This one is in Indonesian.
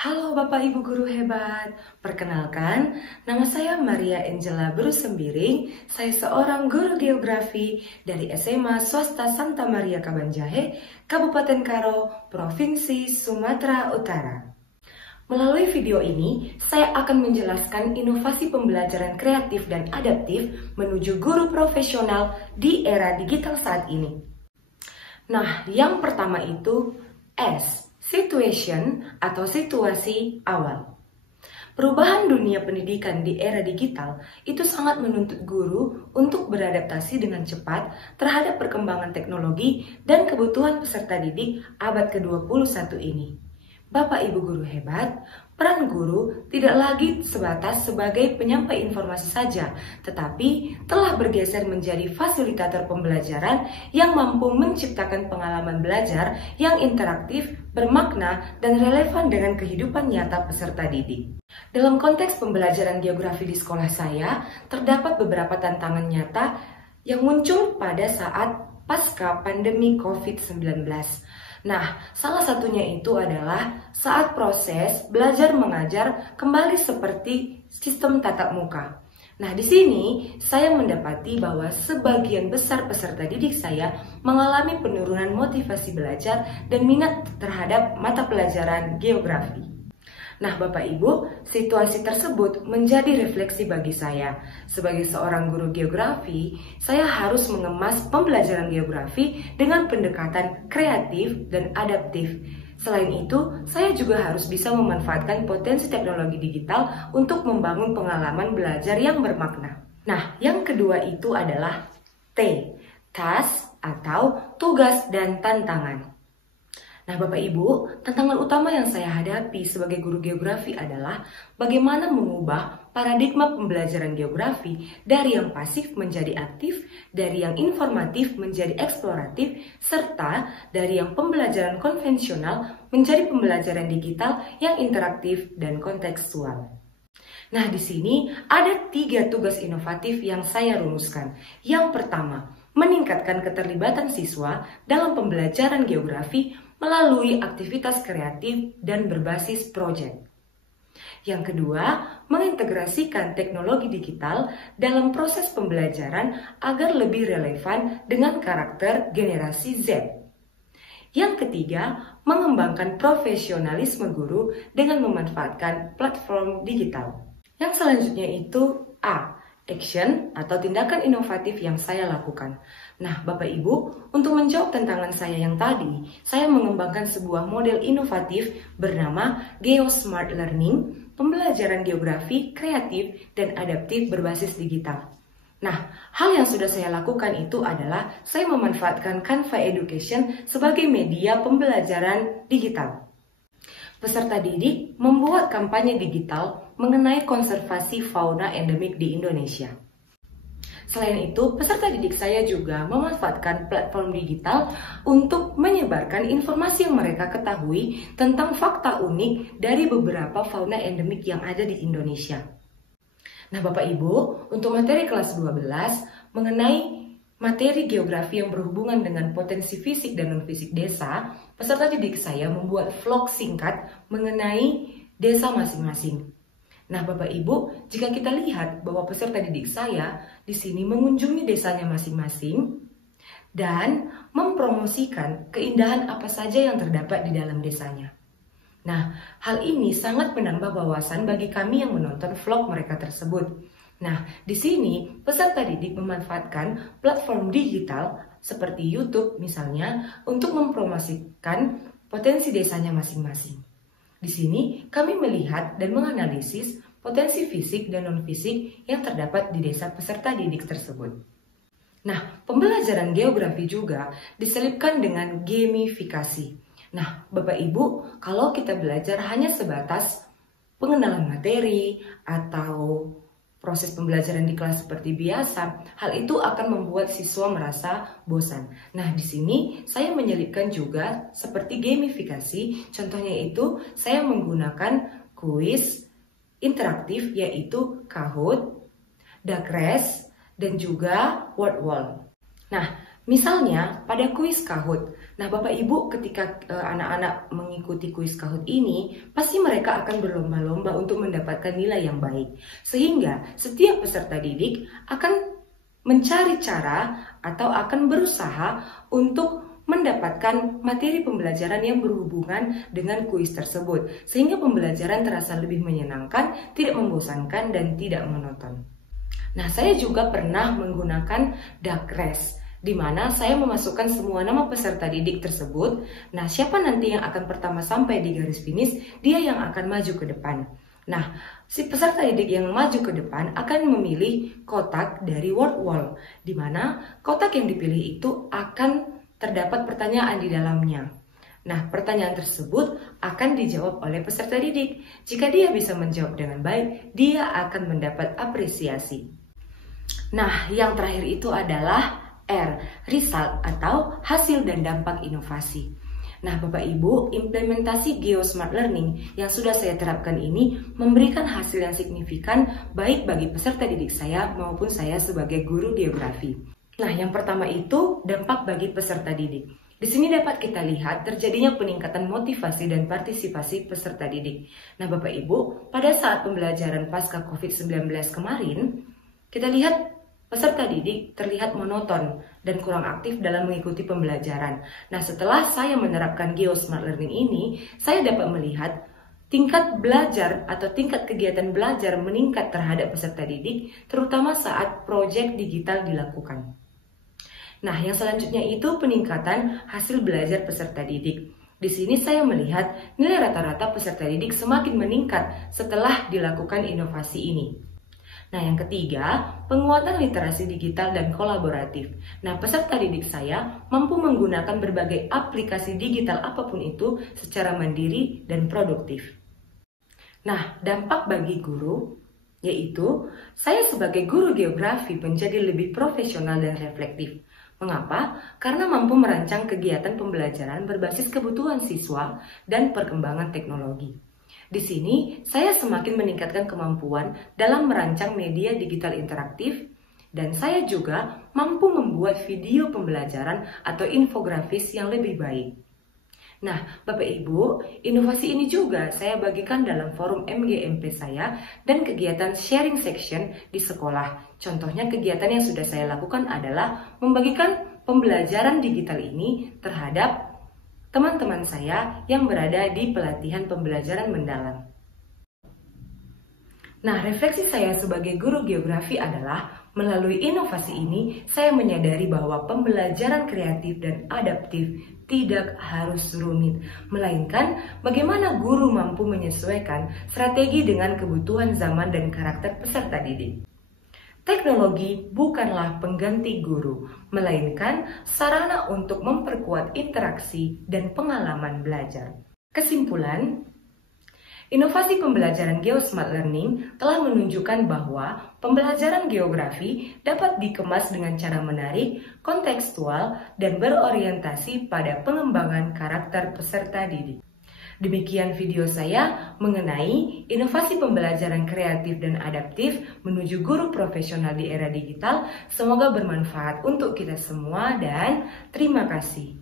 Halo Bapak Ibu Guru hebat, perkenalkan nama saya Maria Angela Brusembiring. Saya seorang guru geografi dari SMA Swasta Santa Maria Kabanjahe, Kabupaten Karo, Provinsi Sumatera Utara. Melalui video ini, saya akan menjelaskan inovasi pembelajaran kreatif dan adaptif menuju guru profesional di era digital saat ini. Nah, yang pertama itu S. Situation atau situasi awal. Perubahan dunia pendidikan di era digital itu sangat menuntut guru untuk beradaptasi dengan cepat terhadap perkembangan teknologi dan kebutuhan peserta didik abad ke-21 ini. Bapak Ibu guru hebat, peran guru tidak lagi sebatas sebagai penyampai informasi saja, tetapi telah bergeser menjadi fasilitator pembelajaran yang mampu menciptakan pengalaman belajar yang interaktif, bermakna, dan relevan dengan kehidupan nyata peserta didik. Dalam konteks pembelajaran geografi di sekolah saya, terdapat beberapa tantangan nyata yang muncul pada saat pasca pandemi COVID-19. Nah, salah satunya itu adalah saat proses belajar mengajar kembali seperti sistem tatap muka. Nah, di sini saya mendapati bahwa sebagian besar peserta didik saya mengalami penurunan motivasi belajar dan minat terhadap mata pelajaran geografi. Nah, Bapak Ibu, situasi tersebut menjadi refleksi bagi saya. Sebagai seorang guru geografi, saya harus mengemas pembelajaran geografi dengan pendekatan kreatif dan adaptif. Selain itu, saya juga harus bisa memanfaatkan potensi teknologi digital untuk membangun pengalaman belajar yang bermakna. Nah, yang kedua itu adalah T, task atau tugas dan tantangan. Nah, Bapak Ibu, tantangan utama yang saya hadapi sebagai guru geografi adalah bagaimana mengubah paradigma pembelajaran geografi dari yang pasif menjadi aktif, dari yang informatif menjadi eksploratif, serta dari yang pembelajaran konvensional menjadi pembelajaran digital yang interaktif dan kontekstual. Nah, di sini ada 3 tugas inovatif yang saya rumuskan. Yang pertama, meningkatkan keterlibatan siswa dalam pembelajaran geografi melalui aktivitas kreatif dan berbasis proyek. Yang kedua, mengintegrasikan teknologi digital dalam proses pembelajaran agar lebih relevan dengan karakter generasi Z. Yang ketiga, mengembangkan profesionalisme guru dengan memanfaatkan platform digital. Yang selanjutnya itu A. Action atau tindakan inovatif yang saya lakukan. Nah, Bapak Ibu, untuk menjawab tantangan saya yang tadi, saya mengembangkan sebuah model inovatif bernama GeoSmart Learning, pembelajaran geografi kreatif dan adaptif berbasis digital. Nah, hal yang sudah saya lakukan itu adalah saya memanfaatkan Canva Education sebagai media pembelajaran digital. Peserta didik membuat kampanye digital mengenai konservasi fauna endemik di Indonesia. Selain itu, peserta didik saya juga memanfaatkan platform digital untuk menyebarkan informasi yang mereka ketahui tentang fakta unik dari beberapa fauna endemik yang ada di Indonesia. Nah, Bapak Ibu, untuk materi kelas 12 mengenai materi geografi yang berhubungan dengan potensi fisik dan non-fisik desa, peserta didik saya membuat vlog singkat mengenai desa masing-masing. Nah, Bapak Ibu, jika kita lihat bahwa peserta didik saya di sini mengunjungi desanya masing-masing dan mempromosikan keindahan apa saja yang terdapat di dalam desanya. Nah, hal ini sangat menambah wawasan bagi kami yang menonton vlog mereka tersebut. Nah, di sini peserta didik memanfaatkan platform digital seperti YouTube misalnya untuk mempromosikan potensi desanya masing-masing. Di sini kami melihat dan menganalisis potensi fisik dan non-fisik yang terdapat di desa peserta didik tersebut. Nah, pembelajaran geografi juga diselipkan dengan gamifikasi. Nah, Bapak Ibu, kalau kita belajar hanya sebatas pengenalan materi atau proses pembelajaran di kelas seperti biasa, hal itu akan membuat siswa merasa bosan. Nah, di sini saya menyelipkan juga seperti gamifikasi. Contohnya itu, saya menggunakan kuis interaktif yaitu Kahoot, Darkres, dan juga Word Wall. Nah, misalnya pada kuis Kahoot. Nah, Bapak Ibu, ketika anak-anak mengikuti kuis Kahoot ini, pasti mereka akan berlomba-lomba untuk mendapatkan nilai yang baik. Sehingga setiap peserta didik akan mencari cara atau akan berusaha untuk mendapatkan materi pembelajaran yang berhubungan dengan kuis tersebut. Sehingga pembelajaran terasa lebih menyenangkan, tidak membosankan, dan tidak monoton. Nah, saya juga pernah menggunakan duck race, di mana saya memasukkan semua nama peserta didik tersebut. Nah, siapa nanti yang akan pertama sampai di garis finish, dia yang akan maju ke depan. Nah, si peserta didik yang maju ke depan akan memilih kotak dari word wall, di mana kotak yang dipilih itu akan terdapat pertanyaan di dalamnya. Nah, pertanyaan tersebut akan dijawab oleh peserta didik. Jika dia bisa menjawab dengan baik, dia akan mendapat apresiasi. Nah, yang terakhir itu adalah R, result atau hasil dan dampak inovasi. Nah, Bapak Ibu, implementasi GeoSmart Learning yang sudah saya terapkan ini memberikan hasil yang signifikan baik bagi peserta didik saya maupun saya sebagai guru geografi. Nah, yang pertama itu dampak bagi peserta didik. Di sini dapat kita lihat terjadinya peningkatan motivasi dan partisipasi peserta didik. Nah, Bapak Ibu, pada saat pembelajaran pasca COVID-19 kemarin, kita lihat peserta didik terlihat monoton dan kurang aktif dalam mengikuti pembelajaran. Nah, setelah saya menerapkan GeoSmart Learning ini, saya dapat melihat tingkat belajar atau tingkat kegiatan belajar meningkat terhadap peserta didik, terutama saat proyek digital dilakukan. Nah, yang selanjutnya itu peningkatan hasil belajar peserta didik. Di sini saya melihat nilai rata-rata peserta didik semakin meningkat setelah dilakukan inovasi ini. Nah, yang ketiga, penguatan literasi digital dan kolaboratif. Nah, peserta didik saya mampu menggunakan berbagai aplikasi digital apapun itu secara mandiri dan produktif. Nah, dampak bagi guru, yaitu saya sebagai guru geografi menjadi lebih profesional dan reflektif. Mengapa? Karena mampu merancang kegiatan pembelajaran berbasis kebutuhan siswa dan perkembangan teknologi. Di sini, saya semakin meningkatkan kemampuan dalam merancang media digital interaktif, dan saya juga mampu membuat video pembelajaran atau infografis yang lebih baik. Nah, Bapak Ibu, inovasi ini juga saya bagikan dalam forum MGMP saya dan kegiatan sharing section di sekolah. Contohnya kegiatan yang sudah saya lakukan adalah membagikan pembelajaran digital ini terhadap teman-teman saya yang berada di pelatihan pembelajaran mendalam. Nah, refleksi saya sebagai guru geografi adalah melalui inovasi ini saya menyadari bahwa pembelajaran kreatif dan adaptif tidak harus rumit, melainkan bagaimana guru mampu menyesuaikan strategi dengan kebutuhan zaman dan karakter peserta didik. Teknologi bukanlah pengganti guru, melainkan sarana untuk memperkuat interaksi dan pengalaman belajar. Kesimpulan, inovasi pembelajaran GeoSmart Learning telah menunjukkan bahwa pembelajaran geografi dapat dikemas dengan cara menarik, kontekstual, dan berorientasi pada pengembangan karakter peserta didik. Demikian video saya mengenai inovasi pembelajaran kreatif dan adaptif menuju guru profesional di era digital. Semoga bermanfaat untuk kita semua dan terima kasih.